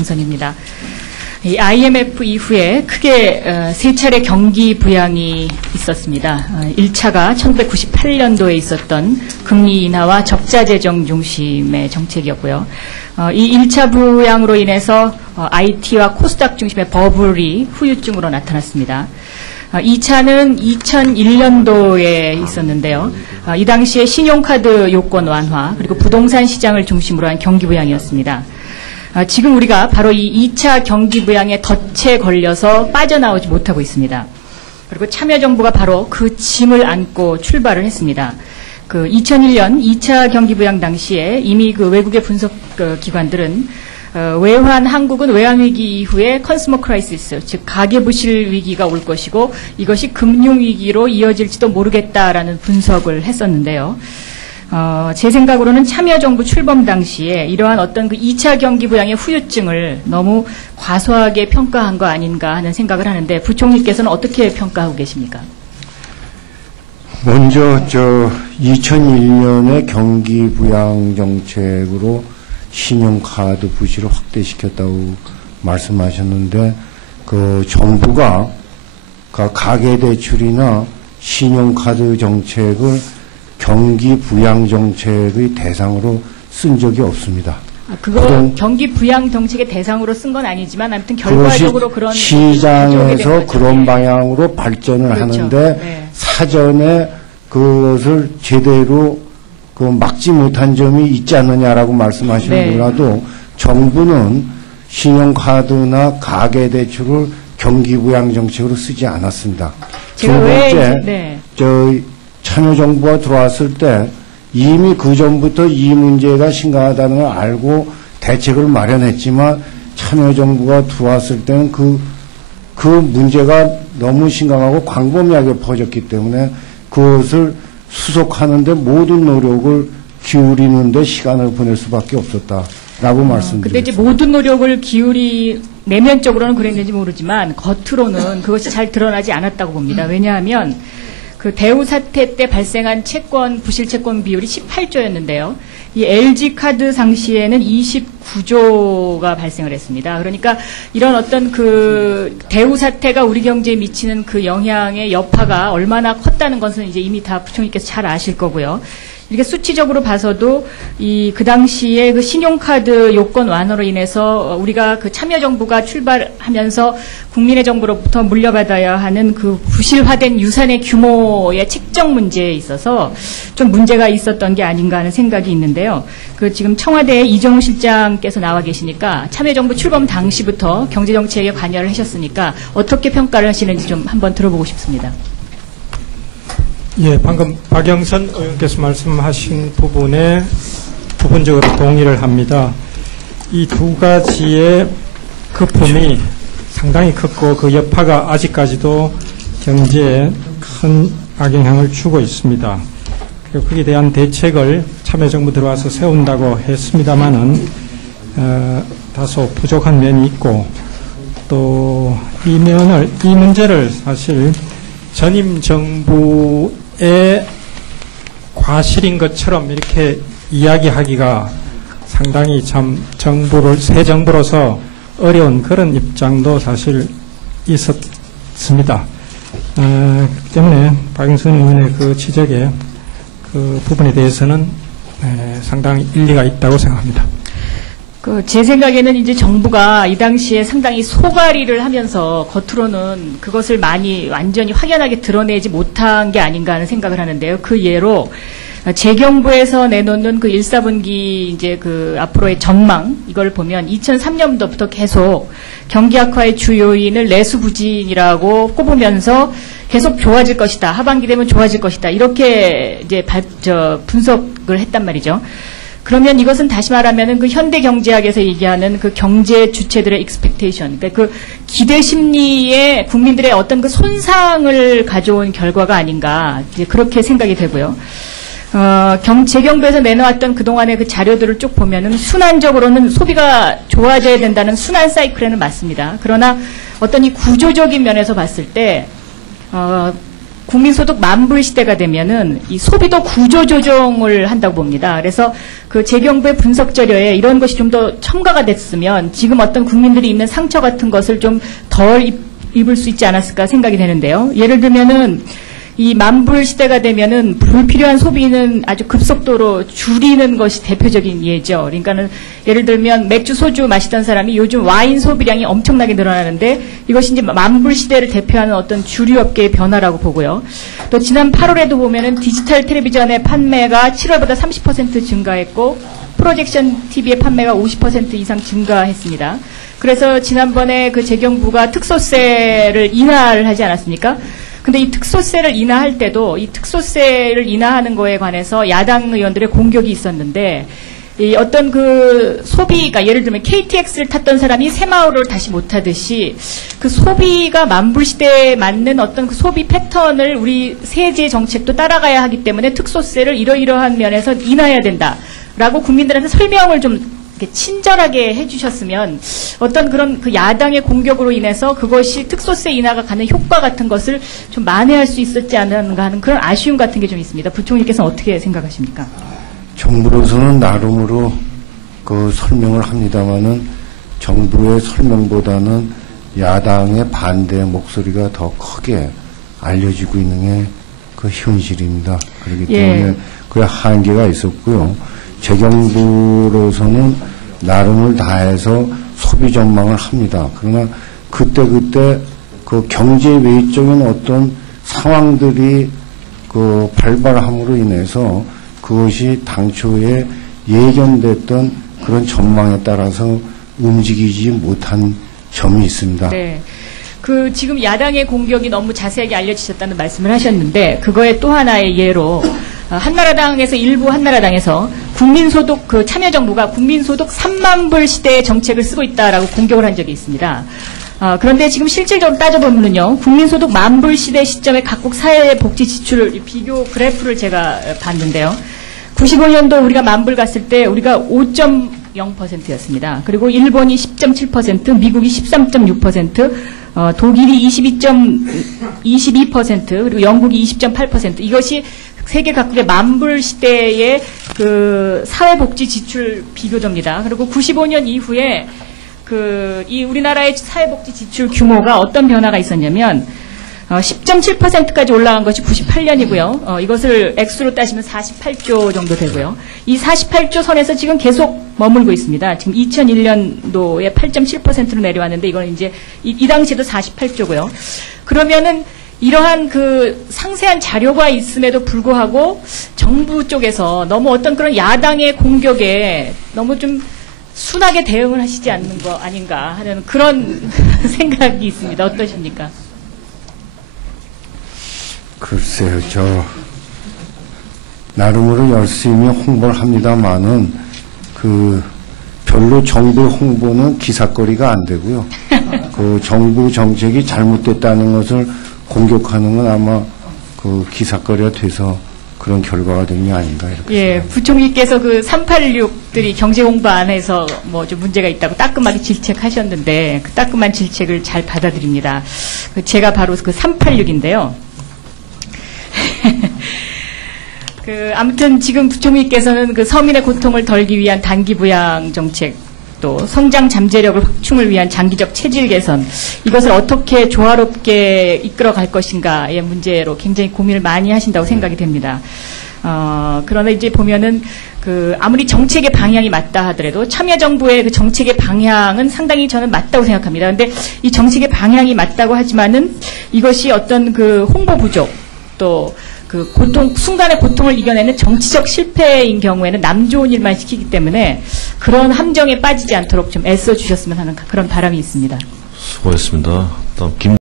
박영선입니다. 이 IMF 이후에 크게 세 차례 경기 부양이 있었습니다. 1차가 1998년도에 있었던 금리 인하와 적자 재정 중심의 정책이었고요. 이 1차 부양으로 인해서 IT와 코스닥 중심의 버블이 후유증으로 나타났습니다. 2차는 2001년도에 있었는데요. 이 당시에 신용카드 요건 완화 그리고 부동산 시장을 중심으로 한 경기 부양이었습니다. 지금 우리가 바로 이 2차 경기 부양에 덫에 걸려서 빠져나오지 못하고 있습니다. 그리고 참여정부가 바로 그 짐을 안고 출발을 했습니다. 2001년 2차 경기 부양 당시에 이미 외국의 분석 기관들은 외환 한국은 외환위기 이후에 컨슈머 크라이시스, 즉 가계부실 위기가 올 것이고 이것이 금융위기로 이어질지도 모르겠다라는 분석을 했었는데요. 제 생각으로는 참여정부 출범 당시에 이러한 어떤 2차 경기 부양의 후유증을 너무 과소하게 평가한 거 아닌가 하는 생각을 하는데 부총리께서는 어떻게 평가하고 계십니까? 먼저 2001년에 경기 부양 정책으로 신용카드 부실을 확대시켰다고 말씀하셨는데 정부가 가계대출이나 신용카드 정책을 경기 부양 정책의 대상으로 쓴 적이 없습니다. 경기 부양 정책의 대상으로 쓴 건 아니지만 아무튼 결과적으로 그런 시장에서 그런 방향으로 발전을 그렇죠. 하는데 네. 사전에 그것을 제대로 막지 못한 점이 있지 않느냐라고 말씀하시는 네. 몰라도 정부는 신용카드나 가계대출을 경기부양 정책으로 쓰지 않았습니다. 두 번째, 저희 참여정부가 들어왔을 때 이미 그 전부터 이 문제가 심각하다는 걸 알고 대책을 마련했지만 참여정부가 들어왔을 때는 그 문제가 너무 심각하고 광범위하게 퍼졌기 때문에 그것을 수속하는데 모든 노력을 기울이는데 시간을 보낼 수밖에 없었다라고 말씀드립니다. 근데 이제 모든 노력을 내면적으로는 그랬는지 모르지만 겉으로는 그것이 잘 드러나지 않았다고 봅니다. 왜냐하면 대우 사태 때 발생한 부실 채권 비율이 18조였는데요. 이 LG카드 당시에는 29조가 발생을 했습니다. 그러니까 이런 어떤 대우 사태가 우리 경제에 미치는 영향의 여파가 얼마나 컸다는 것은 이제 이미 다 부총리께서 잘 아실 거고요. 이렇게 수치적으로 봐서도 그 당시에 신용카드 요건 완화로 인해서 우리가 참여정부가 출발하면서 국민의 정부로부터 물려받아야 하는 부실화된 유산의 규모의 책정 문제에 있어서 좀 문제가 있었던 게 아닌가 하는 생각이 있는데요. 지금 청와대에 이정우 실장께서 나와 계시니까 참여정부 출범 당시부터 경제정책에 관여를 하셨으니까 어떻게 평가를 하시는지 좀 한번 들어보고 싶습니다. 예, 방금 박영선 의원께서 말씀하신 부분에 부분적으로 동의를 합니다. 이 두 가지의 거품이 상당히 컸고 그 여파가 아직까지도 경제에 큰 악영향을 주고 있습니다. 그리고 거기에 대한 대책을 참여정부 들어와서 세운다고 했습니다마는 다소 부족한 면이 있고 또 이 문제를 사실 전임 정부의 과실인 것처럼 이렇게 이야기하기가 상당히 참 새 정부로서 어려운 그런 입장도 사실 있었습니다. 그렇기 때문에 박영선 의원의 그 지적에 그 부분에 대해서는 상당히 일리가 있다고 생각합니다. 제 생각에는 이제 정부가 이 당시에 상당히 소가리를 하면서 겉으로는 그것을 완전히 확연하게 드러내지 못한 게 아닌가 하는 생각을 하는데요. 그 예로 재경부에서 내놓는 1사분기 이제 앞으로의 전망 이걸 보면 2003년도부터 계속 경기 악화의 주요인을 내수 부진이라고 꼽으면서 계속 좋아질 것이다. 하반기 되면 좋아질 것이다. 이렇게 이제 분석을 했단 말이죠. 그러면 이것은 다시 말하면은 현대 경제학에서 얘기하는 경제 주체들의 expectation, 그러니까 기대 심리에 국민들의 어떤 손상을 가져온 결과가 아닌가, 이제 그렇게 생각이 되고요. 재경부에서 내놓았던 그동안의 자료들을 쭉 보면은 순환적으로는 소비가 좋아져야 된다는 순환 사이클에는 맞습니다. 그러나 어떤 이 구조적인 면에서 봤을 때, 국민소득 만불 시대가 되면은 이 소비도 구조 조정을 한다고 봅니다. 그래서 그 재경부의 분석 자료에 이런 것이 좀 더 첨가가 됐으면 지금 어떤 국민들이 입는 상처 같은 것을 좀 덜 입을 수 있지 않았을까 생각이 되는데요. 예를 들면은 이 만불 시대가 되면은 불필요한 소비는 아주 급속도로 줄이는 것이 대표적인 예죠. 그러니까는 예를 들면 맥주, 소주 마시던 사람이 요즘 와인 소비량이 엄청나게 늘어나는데 이것이 이제 만불 시대를 대표하는 어떤 주류 업계의 변화라고 보고요. 또 지난 8월에도 보면은 디지털 텔레비전의 판매가 7월보다 30% 증가했고 프로젝션 TV의 판매가 50% 이상 증가했습니다. 그래서 지난번에 그 재경부가 특소세를 인하를 하지 않았습니까? 근데 이 특소세를 인하할 때도 이 특소세를 인하하는 거에 관해서 야당 의원들의 공격이 있었는데 이 어떤 그 소비가 예를 들면 KTX를 탔던 사람이 새마을호를 다시 못 타듯이 그 소비가 만불 시대에 맞는 어떤 그 소비 패턴을 우리 세제 정책도 따라가야 하기 때문에 특소세를 이러이러한 면에서 인하해야 된다라고 국민들한테 설명을 좀 친절하게 해주셨으면 어떤 그런 그 야당의 공격으로 인해서 그것이 특소세 인하가 가는 효과 같은 것을 좀 만회할 수 있었지 않은가 하는 그런 아쉬움 같은 게 좀 있습니다. 부총리께서는 어떻게 생각하십니까? 정부로서는 나름으로 그 설명을 합니다마는 정부의 설명보다는 야당의 반대 목소리가 더 크게 알려지고 있는 게 그 현실입니다. 그렇기 때문에 그 한계가 있었고요. 재경부로서는 나름을 다해서 소비 전망을 합니다. 그러나 그때그때 그 경제 외적인 어떤 상황들이 그 발발함으로 인해서 그것이 당초에 예견됐던 그런 전망에 따라서 움직이지 못한 점이 있습니다. 네. 그 지금 야당의 공격이 너무 자세하게 알려주셨다는 말씀을 하셨는데 그거의 또 하나의 예로 한나라당에서 일부 한나라당에서 국민소득 그 참여정부가 국민소득 3만 불 시대의 정책을 쓰고 있다라고 공격을 한 적이 있습니다. 그런데 지금 실질적으로 따져보면요, 국민소득 만불 시대 시점의 각국 사회복지 지출 비교 그래프를 제가 봤는데요. 95년도 우리가 만불 갔을 때 우리가 5.0%였습니다. 그리고 일본이 10.7%, 미국이 13.6%, 독일이 22%, 그리고 영국이 20.8%. 이것이 세계 각국의 만불 시대의 그 사회복지 지출 비교도입니다. 그리고 95년 이후에 이 우리나라의 사회복지 지출 규모가 어떤 변화가 있었냐면 10.7%까지 올라간 것이 98년이고요. 이것을 액수로 따지면 48조 정도 되고요. 이 48조 선에서 지금 계속 머물고 있습니다. 지금 2001년도에 8.7%로 내려왔는데 이건 이제 이 당시에도 48조고요. 그러면은 이러한 그 상세한 자료가 있음에도 불구하고 정부 쪽에서 너무 어떤 그런 야당의 공격에 너무 좀 순하게 대응을 하시지 않는 거 아닌가 하는 그런 생각이 있습니다. 어떠십니까? 글쎄요, 나름으로 열심히 홍보를 합니다만은 별로 정부 홍보는 기사거리가 안 되고요. 그 정부 정책이 잘못됐다는 것을 공격하는 건 아마 그 기사거리가 돼서 그런 결과가 된 게 아닌가 이렇게. 예, 부총리께서 그 386들이 경제 공부 안 해서 뭐 좀 문제가 있다고 따끔하게 질책하셨는데 그 따끔한 질책을 잘 받아들입니다. 제가 바로 그 386인데요. 아무튼 지금 부총리께서는 그 서민의 고통을 덜기 위한 단기 부양 정책, 또 성장 잠재력을 확충을 위한 장기적 체질 개선, 이것을 어떻게 조화롭게 이끌어갈 것인가의 문제로 굉장히 고민을 많이 하신다고 생각이 됩니다. 그러나 이제 보면은 아무리 정책의 방향이 맞다 하더라도 참여정부의 그 정책의 방향은 상당히 저는 맞다고 생각합니다. 그런데 이 정책의 방향이 맞다고 하지만은 이것이 어떤 그 홍보 부족, 또 순간의 고통을 이겨내는 정치적 실패인 경우에는 남 좋은 일만 시키기 때문에 그런 함정에 빠지지 않도록 좀 애써 주셨으면 하는 그런 바람이 있습니다. 수고했습니다. 다음